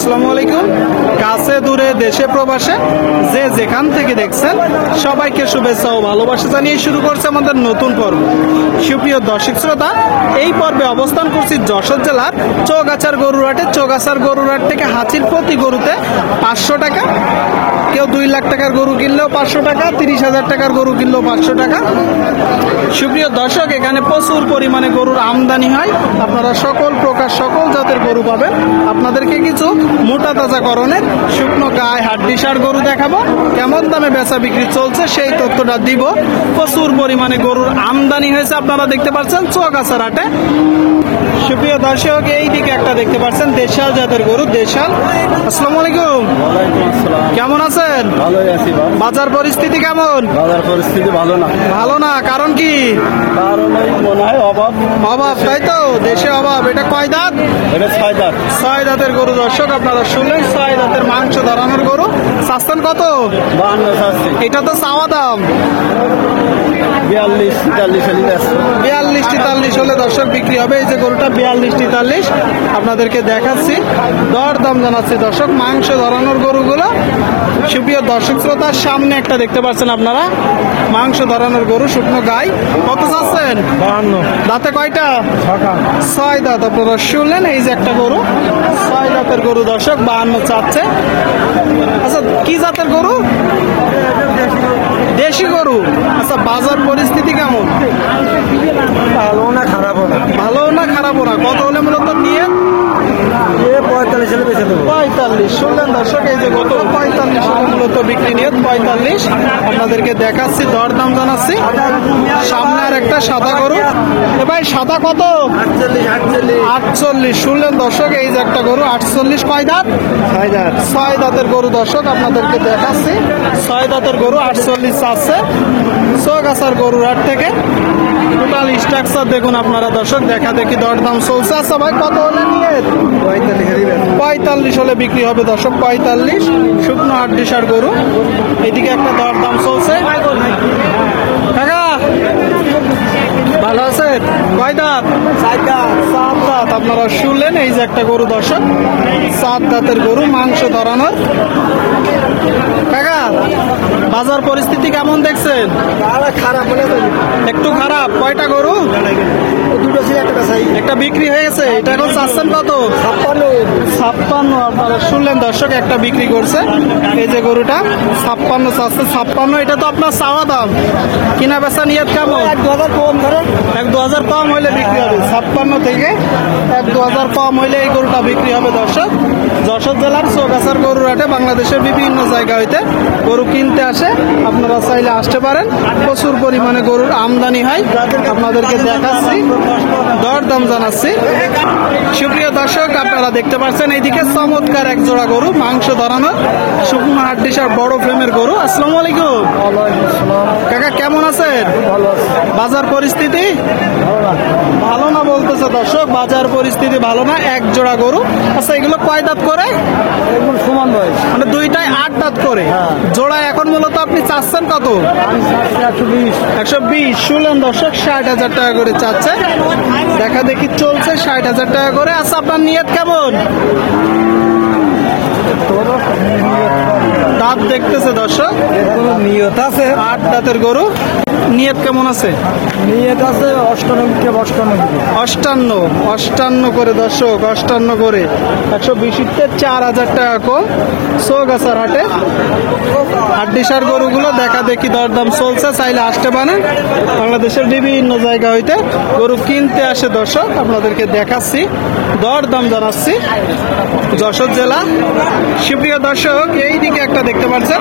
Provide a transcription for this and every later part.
আসসালামু আলাইকুম। কাছে দূরে দেশে প্রবাসে যে যেখান থেকে দেখছেন সবাইকে শুভেচ্ছা ও ভালোবাসা জানিয়ে শুরু করছে আমাদের নতুন পর্ব। সুপ্রিয় দর্শক শ্রোতা, এই পর্বে অবস্থান করছি যশোর জেলার চৌগাছার গরুরহাটে। চৌগাছার গরুরহাট থেকে হাঁচির প্রতি গরুতে 500 টাকা, কেউ 2 লাখ টাকার গরু কিনলেও 500 টাকা, 30,000 টাকার গরু কিনলেও 500 টাকা। সুপ্রিয় দর্শক, এখানে প্রচুর পরিমাণে গরুর আমদানি হয়। আপনারা সকল প্রকার সকল জাতের গরু পাবেন। আপনাদেরকে কিছু মোটা তাজাকরণের শুকনো গায়ে হাড্ডিসার গরু দেখাবো, কেমন দামে বেচা বিক্রি চলছে সেই তথ্যটা দিব। প্রচুর পরিমাণে গরুর আমদানি হয়েছে, আপনারা দেখতে পাচ্ছেন চৌগাছার হাটে। সুপ্রিয় দর্শক, এই দিকে একটা দেখতে পাচ্ছেন দেশাল জাতের গরু, দেশাল। আসসালামু আলাইকুম। কেমন আছেন? ভালোই আছি। বাজার পরিস্থিতি কেমন? বাজার পরিস্থিতি ভালো না। ভালো না, কারণ কি? কারণ এই মনে হয় অভাব। অভাব, তাই তো, দেশে অভাব। এটা কয় দাঁত? এটা 6 দাঁত। 6 দাঁতের গরু। দর্শক আপনারা শুনলেন, 6 দাঁতের মাংস ধরানোর গরু। চাচ্ছেন কত? 52 চাচ্ছি। এটা তো চাওয়া দাম 42-43 হলে আছে। 42-43 হলে দর্শক বিক্রি হবে। এই যে গরুটা 42-43 আপনাদেরকে দেখাচ্ছি, দর দাম জানাচ্ছি দর্শক। মাংস ধরানোর গরুগুলো সুপ্রিয় দর্শক শ্রোতার সামনে একটা দেখতে পাচ্ছেন আপনারা, মাংস ধরানোর গরু, শুকনো গাই। কত চাচ্ছেন? 52। দাঁতে কয়টা? 6 দাঁত। আপনারা শুনলেন, এই যে একটা গরু, 6 দাঁতের গরু দর্শক, 52 চাচ্ছে। আচ্ছা, কি জাতের গরু? দেশি গরু। আচ্ছা, বাজার পরিস্থিতি কেমন? ভালো না খারাপও না। ভালো না খারাপও না। কত হলে মূলত নিয়ে? 45 হলে বেঁচে দেবো। 45 শুনলেন দর্শক, এই যে গত 45 হলে মূলত বিক্রি নিয়ে 45 আপনাদেরকে দেখাচ্ছি, দর দাম জানাচ্ছি। সামনে আর একটা সাদা গরু। এ ভাই, সাদা কত? 48 শুনলেন দর্শক, এই যে একটা গরু 48। কয় দাঁত? 6 দাঁত। 6 দাঁতের গরু দর্শক আপনাদেরকে দেখাচ্ছি, 6 দাঁতের গরু 48 চাচ্ছে চৌগাছার গরুর হাট থেকে। টোটাল স্ট্রাকচার দেখুন আপনারা দর্শক, দেখা দেখি দরদাম চলছে। আচ্ছা ভাই, কত হলে নিয়ে? 45 হলে বিক্রি হবে দর্শক, 45 শুকনো হাড্ডিসার গরু। এদিকে একটা দরদাম চলছে। কাকা ভালো আছেন? কয় দাঁত? 7 দাঁত। 7 দাঁত। আপনারা শুনলেন, এই যে একটা গরু দর্শক, 7 দাঁতের গরু, মাংস ধরানোর। কাকা, বাজার পরিস্থিতি কেমন দেখছেন? খারাপ হলে একটু খারাপ। কয়টা গরু? দুটো ছিল, একটা বেচাই। একটা বিক্রি হয়ে গেছে। এটা এখন চাচ্ছেন কত? 56। আপনারা শুনলেন দর্শক, একটা বিক্রি করছে। এই যে গরুটা 56 চাচ্ছে, 56। এটা তো আপনার চাওয়া দাম, কিনা বেচা নিয়ত কেমন? 1-2 কম ধরেন। 1-2 কম হইলে বিক্রি হবে। 56 থেকে 1-2 কম হইলে এই গরুটা বিক্রি হবে দর্শক। যশোর জেলার চৌগাছার গরুর হাটে বাংলাদেশের বিভিন্ন জায়গা হইতে গরু কিনতে আসে, আপনারা চাইলে আসতে পারেন। প্রচুর পরিমাণে গরুর আমদানি হয়, আপনাদেরকে দেখাচ্ছি, দর দাম জানাচ্ছি। সুপ্রিয় দর্শক, আপনারা দেখতে পাচ্ছেন এইদিকে চমৎকার এক জোড়া গরু, মাংস ধরানো, শুকনো হাড্ডিসার বড় ফ্রেমের গরু। আসসালামু আলাইকুম। কাকা, কেমন আছেন? বাজার পরিস্থিতি ভালো না বলতেছে দর্শক, বাজার পরিস্থিতি ভালো না। এক জোড়া গরু। আচ্ছা, এগুলো কয় দাঁত করে? এগুলো সমান বয়স। মানে দুইটাই 8 দাঁত করে। জোড়া এখন মূলত আপনি চাচ্ছেন কত? 120। শুনলেন দর্শক, 60,000 টাকা করে চাচ্ছে। দেখা দেখি চলছে 60,000 টাকা করে। আচ্ছা, আপনার নিয়ত কেমন? দাঁত দেখতেছে দর্শক, নিয়ত আছে 8 দাঁতের গরু। নিয়ত কেমন আছে? নিয়ত আছে 58 করে দর্শক, 58 করে। 120-তে 4,000 টাকা কম চৌগাছার হাটে। হাড্ডিসার গরুগুলো দেখা দেখি দরদাম চলছে, চাইলে আসতে পারেন। বাংলাদেশের বিভিন্ন জায়গা হইতে গরু কিনতে আসে দর্শক, আপনাদেরকে দেখাচ্ছি, দরদাম জানাচ্ছি। যশোর জেলা। সুপ্রিয় দর্শক, এই দিকে একটা দেখতে পাচ্ছেন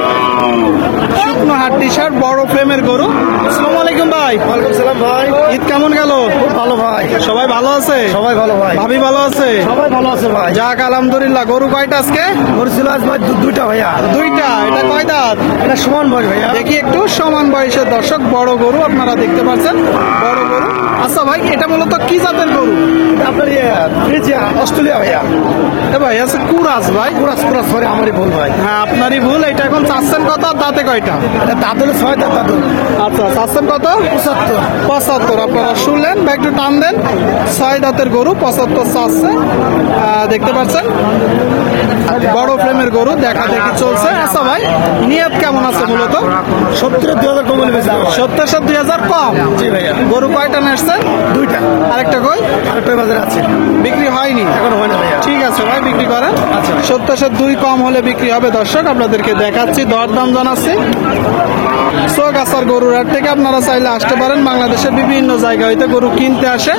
শুকনো হাড্ডিসার বড় ফ্রেমের গরু। আসসালামু আলাইকুম ভাই। ওয়ালাইকুম সালাম ভাই। ঈদ কেমন গেল? খুব ভালো ভাই। সবাই ভালো আছে? সবাই ভালো ভাই। ভাবি ভালো আছে? সবাই ভালো আছে ভাই। যাক, আলহামদুলিল্লাহ। গরু কয়টা আজকে? বলছিল আজ ভাই 2টা ভাইয়া। 2টা। এটা কয় দাঁত? এটা সমান বয়স ভাইয়া। দেখি একটু, সমান বয়সের দর্শক, বড় গরু আপনারা দেখতে পাচ্ছেন, বড় গরু। আচ্ছা ভাই, এটা মূলত কি জাতের গরু? আপনার অস্ট্রেলিয়া ভাইয়া। এ ভাই আছে কুরাস ভাই। কুরাস সরি, আমারই ভুল ভাই। হ্যাঁ, আপনারই ভুল। এটা এখন চাচ্ছেন কত? দাঁতে কয়টা? এটা দাঁত 6 দাঁত। আচ্ছা, চাচ্ছেন কত? 75। আপনারা শুনলেন, বা একটু টান দেন। 6 দাঁতের গরু, 75 চাচ্ছে। দেখতে পাচ্ছেন বড় ফ্রেমের গরু দেখা দেখি চলছে। আচ্ছা ভাই, নিয়ত কেমন আছে মূলত? 70,000 কম বলে বেশি 70 2000 কম। জি ভাইয়া, গরু কয়টা নেসছেন? 2টা। আরেকটা কই? আরেকটা বাজারে আছে, বিক্রি হয়নি এখন হয় না ভাইয়া। ঠিক আছে ভাই, বিক্রি করেন। আচ্ছা। 70 কম হলে বিক্রি হবে। দর্শক আপনাদেরকে দেখাচ্ছি, দরদাম জানাচ্ছি। সোগাছার গরুর হাট থেকে আপনারা চাইলে আসতে পারেন। বাংলাদেশের বিভিন্ন জায়গা হইতে গরু কিনতে আসে।